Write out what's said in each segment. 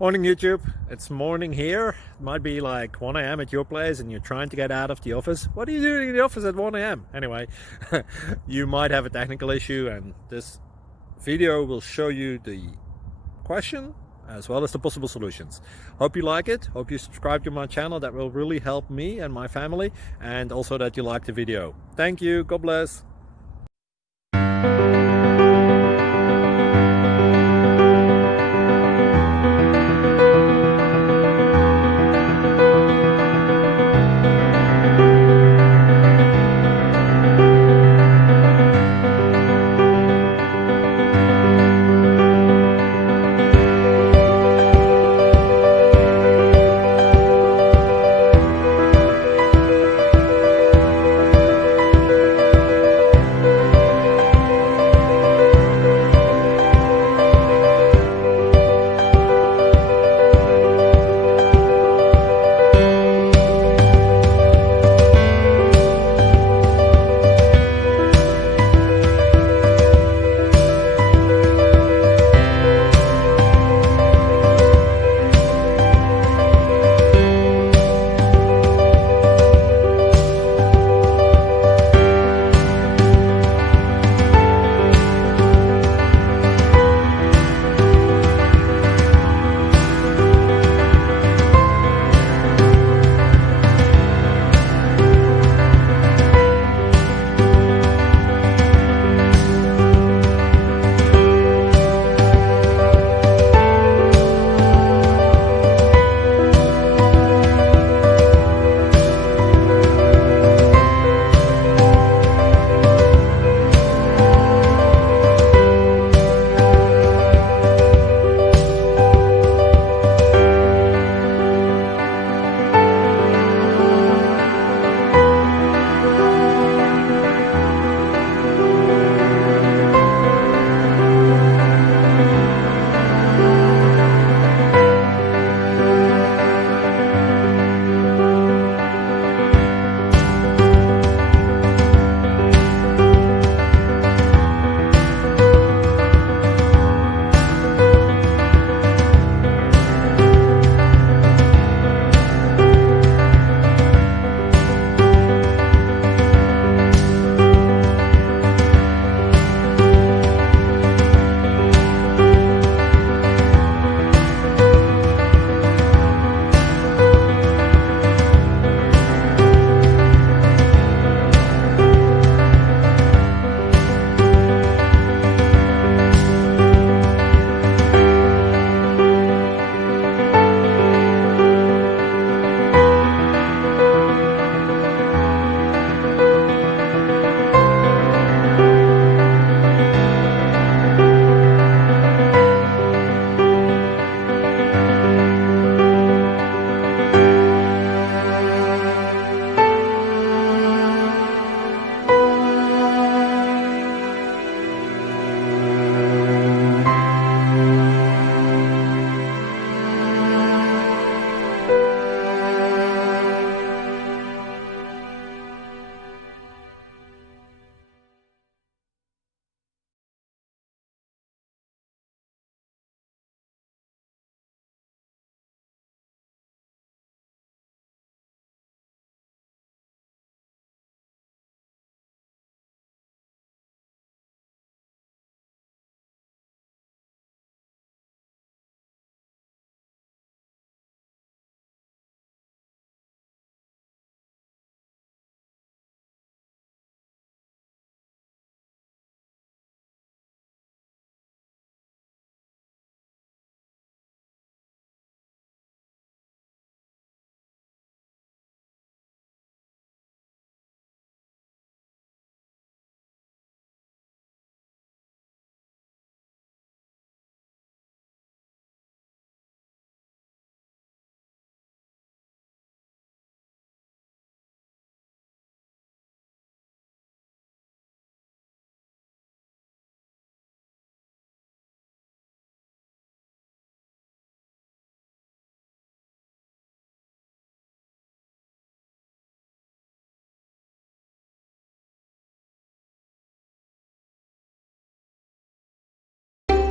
Morning YouTube, it's morning here. It might be like 1 a.m. at your place and you're trying to get out of the office. What are you doing in the office at 1 a.m.? Anyway, you might have a technical issue and this video will show you the question as well as the possible solutions. Hope you like it, hope you subscribe to my channel. That will really help me and my family, and also that you like the video. Thank you, God bless.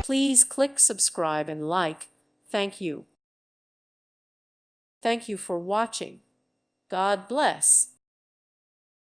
Please click subscribe and like. Thank you. Thank you for watching. God bless.